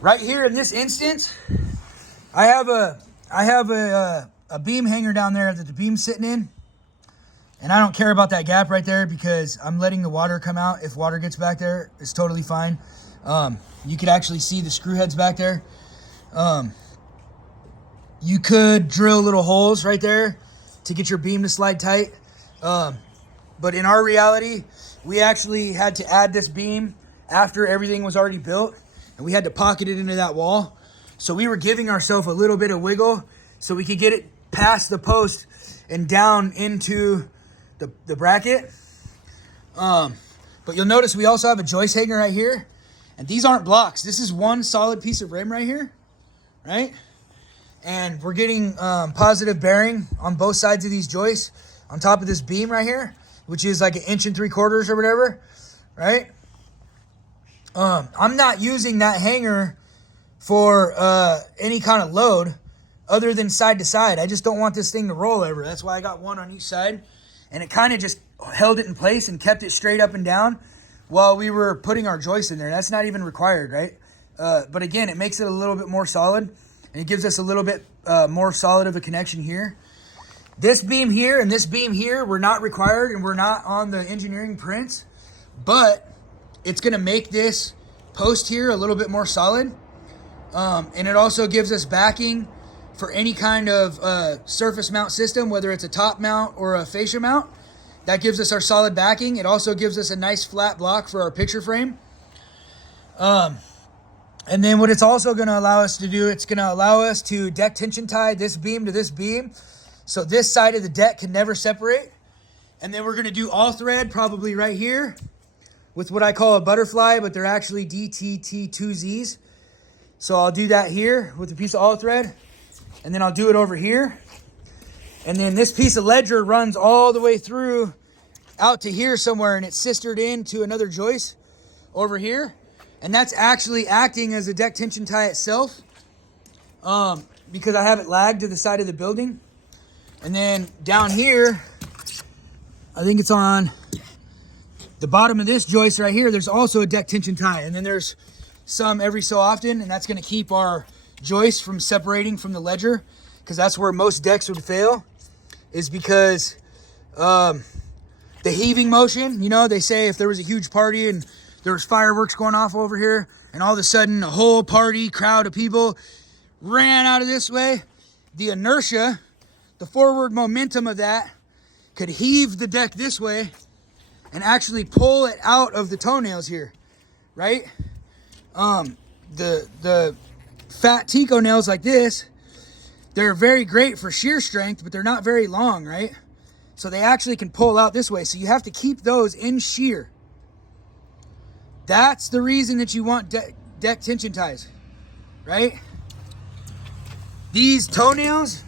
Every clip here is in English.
Right here in this instance, I have a beam hanger down there that the beam's sitting in. And I don't care about that gap right there because I'm letting the water come out. If water gets back there, it's totally fine. You could actually see the screw heads back there. You could drill little holes right there to get your beam to slide tight. But in our reality, we actually had to add this beam after everything was already built. And we had to pocket it into that wall. So we were giving ourselves a little bit of wiggle so we could get it past the post and down into the bracket. But you'll notice we also have a joist hanger right here. And these aren't blocks. This is one solid piece of rim right here, right? And we're getting positive bearing on both sides of these joists on top of this beam right here, which is like 1 3/4 or whatever, right? I'm not using that hanger for any kind of load other than side to side. I just don't want this thing to roll ever. That's why I got one on each side. And it kind of just held it in place and kept it straight up and down while we were putting our joist in there. That's not even required, right? But again, it makes it a little bit more solid. And it gives us a little bit more solid of a connection here. This beam here and this beam here were not required and we're not on the engineering prints. But it's going to make this post here a little bit more solid. And it also gives us backing for any kind of surface mount system, whether it's a top mount or a fascia mount. That gives us our solid backing. It also gives us a nice flat block for our picture frame. And then what it's also going to allow us to do, it's going to allow us to deck tension tie this beam to this beam. So this side of the deck can never separate. And then we're going to do all thread probably right here with what I call a butterfly, but they're actually DTT2Zs. So I'll do that here with a piece of all thread. And then I'll do it over here. And then this piece of ledger runs all the way through out to here somewhere, and it's sistered into another joist over here. And that's actually acting as a deck tension tie itself, because I have it lagged to the side of the building. And then down here, I think it's on the bottom of this joist right here, there's also a deck tension tie. And then there's some every so often, and that's going to keep our joist from separating from the ledger, because that's where most decks would fail, is because the heaving motion. You know, they say if there was a huge party and there was fireworks going off over here, and all of a sudden a whole party crowd of people ran out of this way, the inertia, the forward momentum of that could heave the deck this way and actually pull it out of the toenails here, right? The fat Tico nails like this, they're very great for shear strength, but they're not very long, right? So they actually can pull out this way. So you have to keep those in shear. That's the reason that you want deck tension ties, right? These toenails,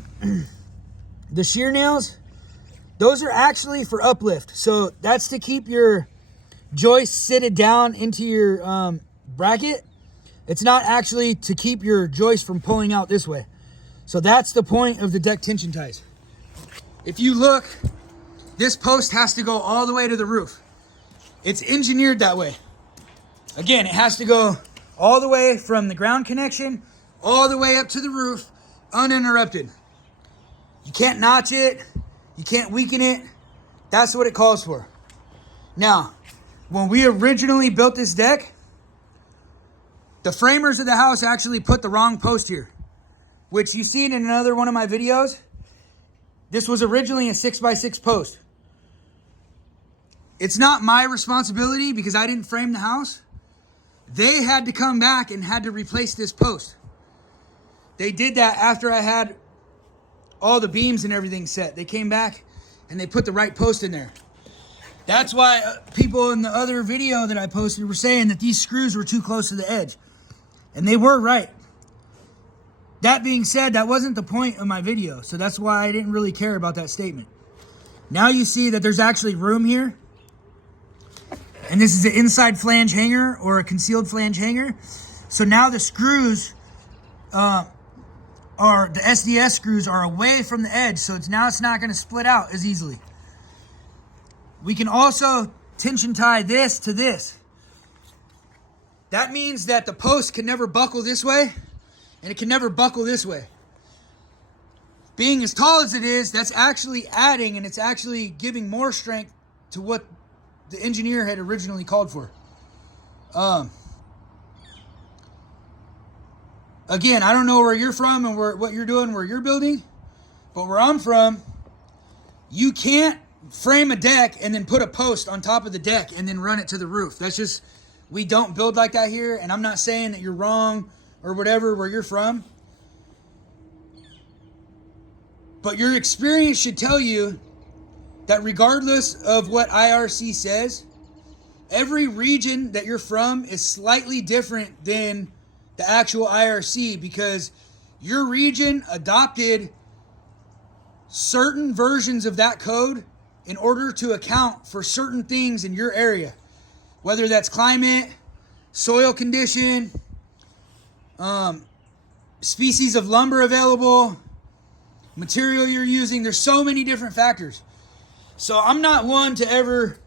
the shear nails, those are actually for uplift. So that's to keep your joist sitted down into your bracket. It's not actually to keep your joist from pulling out this way. So that's the point of the deck tension ties. If you look, this post has to go all the way to the roof. It's engineered that way. Again, it has to go all the way from the ground connection all the way up to the roof, uninterrupted. You can't notch it. You can't weaken it. That's what it calls for. Now, when we originally built this deck, the framers of the house actually put the wrong post here, which you see in another one of my videos. This was originally a 6x6 post. It's not my responsibility because I didn't frame the house. They had to come back and had to replace this post. They did that after I had all the beams and everything set. They came back and they put the right post in there. That's why people in the other video that I posted were saying that these screws were too close to the edge. And they were right. That being said, that wasn't the point of my video. So that's why I didn't really care about that statement. Now you see that there's actually room here. And this is an inside flange hanger or a concealed flange hanger. So now the screws the SDS screws are away from the edge. So it's not going to split out as easily. We can also tension tie this to this. that means that the post can never buckle this way, and it can never buckle this way. Being as tall as it is, that's actually adding, and it's actually giving more strength to what the engineer had originally called for. Again, I don't know where you're from and what you're doing, where you're building, but where I'm from, you can't frame a deck and then put a post on top of the deck and then run it to the roof. That's just, we don't build like that here, and I'm not saying that you're wrong or whatever where you're from, but your experience should tell you that regardless of what IRC says, every region that you're from is slightly different than the actual IRC, because your region adopted certain versions of that code in order to account for certain things in your area, whether that's climate, soil condition, species of lumber available, material you're using. There's so many different factors. So I'm not one to ever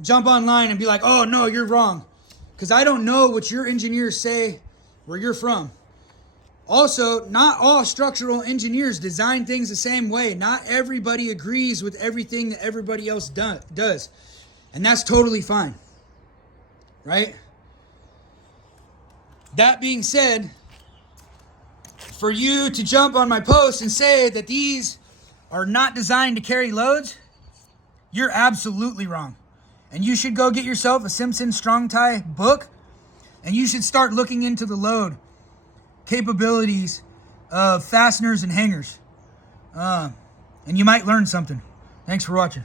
jump online and be like, oh no, you're wrong, because I don't know what your engineers say where you're from. Also, not all structural engineers design things the same way. Not everybody agrees with everything that everybody else does. And that's totally fine. Right? That being said, for you to jump on my post and say that these are not designed to carry loads, you're absolutely wrong. And you should go get yourself a Simpson Strong Tie book, and you should start looking into the load capabilities of fasteners and hangers. And you might learn something. Thanks for watching.